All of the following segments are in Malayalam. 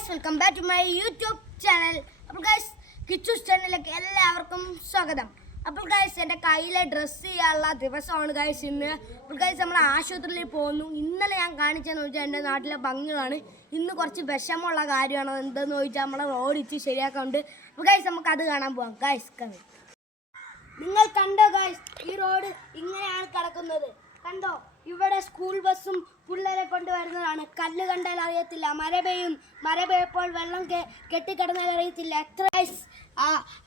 guys, welcome back to my YouTube channel. അപ്പോൾ guys, കിച്ചൂസ് ചാനലിലേക്ക് എല്ലാവർക്കും സ്വാഗതം. അപ്പോൾ guys, എൻ്റെ കയ്യിലെ ഡ്രസ്സ് ചെയ്യാനുള്ള ദിവസമാണ് guys ഇന്ന്. അപ്പോൾ guys, നമ്മൾ ആശുപത്രിയിൽ പോകുന്നു. ഇന്നലെ ഞാൻ കാണിച്ചതെന്ന് വെച്ചാൽ എൻ്റെ നാട്ടിലെ ഭംഗികളാണ്. ഇന്ന് കുറച്ച് വിഷമമുള്ള കാര്യമാണ്. എന്തെന്ന് ചോദിച്ചാൽ നമ്മളെ റോഡ് ഇച്ച് ശരിയാക്കാറുണ്ട്. അപ്പോൾ guys, നമുക്ക് അത് കാണാൻ പോകാം. guys, നിങ്ങൾ കണ്ടോ guys, ഈ റോഡ് ഇങ്ങനെയാണ് കിടക്കുന്നത്. കണ്ടോ, ഇവിടെ സ്കൂൾ ബസ്സും പിള്ളേരെ കൊണ്ടുവരുന്നതാണ്. കല്ല് കണ്ടാൽ അറിയത്തില്ല, മഴ പെയ്യപ്പോൾ വെള്ളം കെട്ടിക്കിടന്നാൽ അറിയത്തില്ല. എത്ര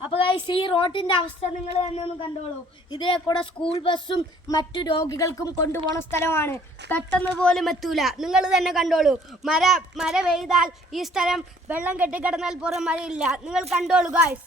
അപ്പോൾ ഗൈസ്, ഈ റോഡിൻ്റെ അവസ്ഥ നിങ്ങൾ തന്നെ ഒന്ന് കണ്ടോളൂ. ഇതിലെ കൂടെ സ്കൂൾ ബസ്സും മറ്റു രോഗികൾക്കും കൊണ്ടുപോകുന്ന സ്ഥലമാണ്. പെട്ടെന്ന് പോലും എത്തൂല. നിങ്ങൾ തന്നെ കണ്ടോളൂ. മഴ പെയ്താൽ ഈ സ്ഥലം വെള്ളം കെട്ടിക്കിടന്നാൽ പോലും മഴയില്ല. നിങ്ങൾ കണ്ടോളൂ ഗൈസ്.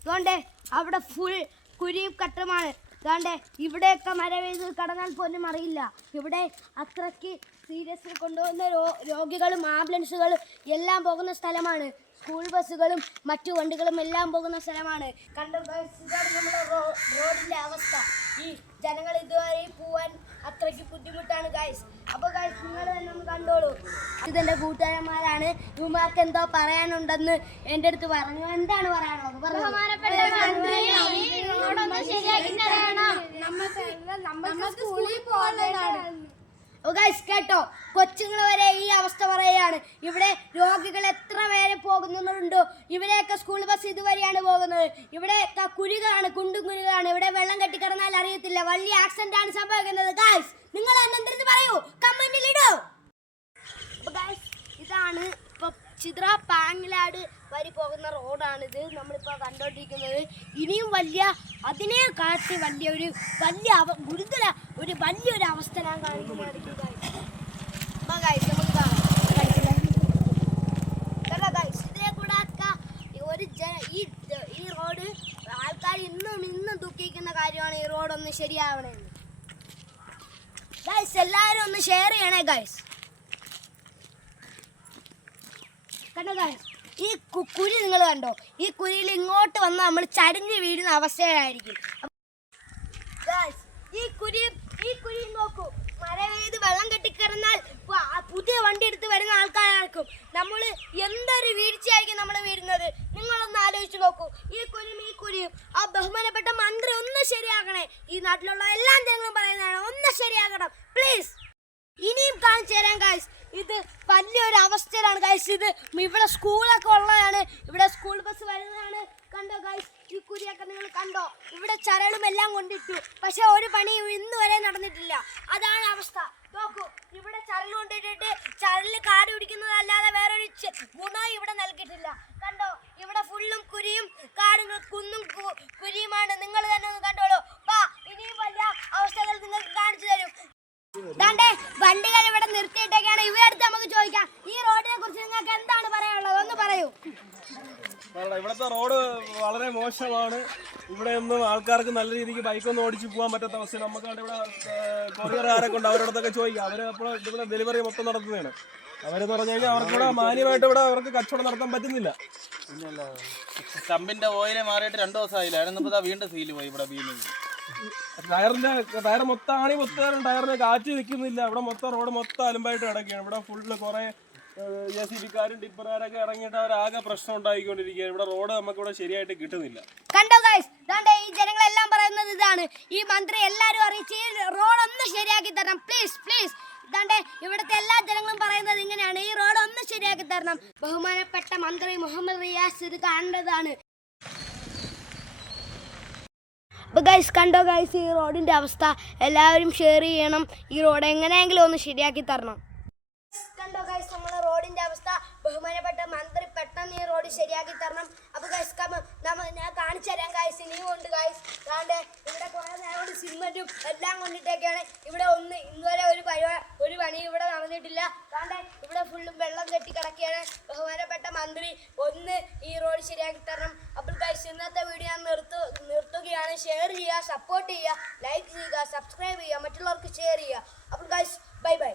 അതുകൊണ്ട് അവിടെ ഫുൾ കുരിയും കട്ടമാണ്. അതുകൊണ്ട് ഇവിടെയൊക്കെ മഴ പെയ്ത് കടന്നാൽ പോലും അറിയില്ല. ഇവിടെ അത്രയ്ക്ക് സീരിയസ് കൊണ്ടുപോകുന്ന രോഗികളും ആംബുലൻസുകളും എല്ലാം പോകുന്ന സ്ഥലമാണ്. സ്കൂൾ ബസ്സുകളും മറ്റു വണ്ടികളും എല്ലാം പോകുന്ന സ്ഥലമാണ്. കണ്ടോ ഗൈസ്, ഇതാണ് നമ്മുടെ റോഡിൻ്റെ അവസ്ഥ. ഈ ജനങ്ങൾ ഇതുവരെ പോവാൻ അത്രയ്ക്ക് ബുദ്ധിമുട്ടാണ് ഗൈസ്. അപ്പോൾ ഗൈസ്, നിങ്ങൾ തന്നെ ഒന്ന് കണ്ടോളൂ. ഇതെൻ്റെ കൂട്ടുകാരന്മാരാണ്. ഇവന്മാർക്ക് എന്തോ പറയാനുണ്ടെന്ന് എൻ്റെ അടുത്ത് പറഞ്ഞു. എന്താണ് പറയാനുള്ളത്? കേട്ടോ, കൊച്ചുങ്ങൾ വരെ ഈ അവസ്ഥ പറയുകയാണ്. ഇവിടെ രോഗികൾ എത്ര പേരെ പോകുന്നുണ്ടോ. ഇവിടെയൊക്കെ സ്കൂൾ ബസ് ഇതുവരെയാണ് പോകുന്നത്. ഇവിടെ കുഴികളാണ്, കുണ്ടും കുഴികളാണ്. ഇവിടെ വെള്ളം കെട്ടിക്കിടന്നാൽ അറിയത്തില്ല. വലിയ ആക്സിഡന്റ് ആണ് സംഭവിക്കുന്നത്. ഗൈസ്, നിങ്ങൾ എന്തെന്ന് പറയൂ, കമന്റിൽ ഇടൂ. ഇതാണ് ഇപ്പൊ ചിത്ര പാങ്ങിലാട് വരി പോകുന്ന റോഡാണിത് നമ്മളിപ്പോൾ കണ്ടോണ്ടിരിക്കുന്നത്. ഇനിയും അതിനെ കാട്ടി വലിയൊരു അവസ്ഥ ഞാൻ കാണിക്കുന്നതായിരിക്കും. ഇതിനെ കൂടെ ഈ റോഡ് ആൾക്കാർ ഇന്നും ദുഃഖിക്കുന്ന കാര്യമാണ്. ഈ റോഡൊന്ന് ശരിയാവണമെന്ന് ഗൈസ്, എല്ലാവരും ഒന്ന് ഷെയർ ചെയ്യണേ ഗൈസ്. കണ്ടോ ഗൈസ്, ഈ കുഴി നിങ്ങൾ കണ്ടോ? ഈ കുഴിയിൽ ഇങ്ങോട്ട് വന്ന് നമ്മൾ ചരിഞ്ഞ് വീഴുന്ന അവസ്ഥയായിരിക്കും. ഈ കുഴി നോക്കൂ. മഴ പെയ്ത് വെള്ളം കെട്ടിക്കിടന്നാൽ പുതിയ വണ്ടി എടുത്ത് വരുന്ന ആൾക്കാരായിരിക്കും. നമ്മൾ എന്തൊരു വീഴ്ചയായിരിക്കും നമ്മൾ വീഴുന്നത്. നിങ്ങളൊന്ന് ആലോചിച്ച് നോക്കൂ. ഈ കുഴിയും ആ ബഹുമാനപ്പെട്ട മന്ത്രി ഒന്ന് ശരിയാക്കണേ. ഈ നാട്ടിലുള്ള എല്ലാ ജനങ്ങളും പറയുന്നതാണ്, ഒന്ന് ശരിയാക്കണം പ്ലീസ്. ഇനിയും കാണിച്ചു തരാം ഗൈസ്. ഇത് വലിയൊരു അവസ്ഥയിലാണ് ഗൈസ്. ഇത് ഇവിടെ സ്കൂളൊക്കെ ഉള്ളതാണ്. ഇവിടെ സ്കൂൾ ബസ് വരുന്നതാണ്. കണ്ടോ ഗൈസ്, ഈ കുരിയൊക്കെ നിങ്ങൾ കണ്ടോ? ഇവിടെ ചരളും എല്ലാം കൊണ്ടിട്ടു. പക്ഷെ ഒരു പണിയും ഇന്ന് വരെ നടന്നിട്ടില്ല. അതാണ് അവസ്ഥ. നോക്കൂ, ഇവിടെ ചരൽ കൊണ്ടിട്ടിട്ട് ചരലിൽ കാട് പിടിക്കുന്നതല്ലാതെ വേറൊരു ഗുണവും ഇവിടെ നൽകിയിട്ടില്ല. കണ്ടോ, ഇവിടെ ഫുള്ളും കുരിയും കാടും കുന്നും കുരിയുമാണ്. നിങ്ങൾ തന്നെ ഒന്ന് കണ്ടോളൂ. ഇനിയും വലിയ അവസ്ഥകൾ നിങ്ങൾക്ക് കാണിച്ചു തരും. വണ്ടികൾ ഇവിടെ നിർത്തിയിട്ടൊക്കെയാണ്. ഇവരടുത്ത് നമുക്ക് ചോദിക്കാം, ഈ റോഡിനെ കുറിച്ച് നിങ്ങൾക്ക് എന്താണ് പറയാനുള്ളത്? ഒന്ന് പറയൂ. ഇവിടുത്തെ റോഡ് വളരെ മോശമാണ്. ഇവിടെ ഒന്നും ആൾക്കാർക്ക് നല്ല രീതിക്ക് ബൈക്കൊന്നും ഓടിച്ച് പോകാൻ പറ്റാത്ത അവസ്ഥ. നമുക്ക് ഇവിടെ കൊറിയർകാരൊക്കെ ഉണ്ട്, അവരോടൊക്കെ ചോദിക്കാം. അവരപ്പോൾ ഇവിടെ ഡെലിവറി മൊത്തം നടത്തുന്നതാണ്. അവരെന്ന് പറഞ്ഞു കഴിഞ്ഞാൽ അവർക്കിവിടെ മാന്യമായിട്ട് ഇവിടെ അവർക്ക് കച്ചവടം നടത്താൻ പറ്റുന്നില്ല. സ്റ്റമ്പിന്റെ ഓയില് മാറിയിട്ട് 2 ദിവസമായില്ല. അതിനൊന്നും വീണ്ടും സീല് പോയി. ഇവിടെ ടയർ മൊത്തം ആണി മൊത്തം ടയറിന് കാറ്റ് നിൽക്കുന്നില്ല. ഇവിടെ മൊത്തം റോഡ് മൊത്തം അലമ്പായിട്ട് കിടക്കുകയാണ്. ഇവിടെ ഫുള്ള് കുറെ JCB-ക്കാരും ടിപ്പർകാരൊക്കെ ഇറങ്ങിയിട്ട് അവരാകെ പ്രശ്നം ഉണ്ടായിക്കൊണ്ടിരിക്കുകയാണ്. ഇവിടെ റോഡ് നമുക്ക് ഇവിടെ ശരിയായിട്ട് കിട്ടുന്നില്ല. കണ്ടോ ഗൈസ്, ഈ ജനങ്ങളെല്ലാം പറയുന്നത് ഇതാണ്. ഈ മന്ത്രി എല്ലാവരും അറിയിച്ച് ഈ റോഡ് ഒന്ന് ശരിയാക്കി തരണം പ്ലീസ് പ്ലീസ്. ഇവിടുത്തെ എല്ലാ ജനങ്ങളും പറയുന്നത് ഇങ്ങനെയാണ്, ഈ റോഡ് ഒന്ന് ശരിയാക്കി തരണം. ബഹുമാനപ്പെട്ട മന്ത്രി മുഹമ്മദ് റിയാസ് ഇത് കാണേണ്ടതാണ്. അപ്പോൾ ഗൈസ്, കണ്ടോ ഗൈസ്, ഈ റോഡിൻ്റെ അവസ്ഥ എല്ലാവരും ഷെയർ ചെയ്യണം. ഈ റോഡ് എങ്ങനെയെങ്കിലും ഒന്ന് ശരിയാക്കി തരണം. കണ്ടോ ഗൈസ്, നമ്മളെ റോഡിൻ്റെ അവസ്ഥ. ബഹുമാനപ്പെട്ട മന്ത്രി പെട്ടെന്ന് ഈ റോഡ് ശരിയാക്കി തരണം. അപ്പോൾ ഗൈസ്, ഞാൻ കാണിച്ചു തരാം ഗൈസ്. ഇനിയും ഉണ്ട് ഗൈസ്. ഇവിടെ കുറേ നേരം സിമെൻറ്റും എല്ലാം കൊണ്ടിട്ടൊക്കെയാണ്. ഇവിടെ ഇന്നുവരെ ഒരു പണി ഇവിടെ നടന്നിട്ടില്ല. ഇവിടെ ഫുള്ളും വെള്ളം കെട്ടി കിടക്കുകയാണ്. ബഹുമാനപ്പെട്ട മന്ത്രി ഒന്ന് ഈ റോഡ് ശരിയാക്കി തരണം. അപ്പോൾ ഗൈസ്, ഇന്നത്തെ വീഡിയോ ഞാൻ നിർത്തുകയാണ്. ഷെയർ ചെയ്യുക, സപ്പോർട്ട് ചെയ്യുക, ലൈക്ക് ചെയ്യുക, സബ്സ്ക്രൈബ് ചെയ്യുക, മറ്റുള്ളവർക്ക് ഷെയർ ചെയ്യുക. അപ്പോൾ ഗൈസ്, ബൈ ബൈ.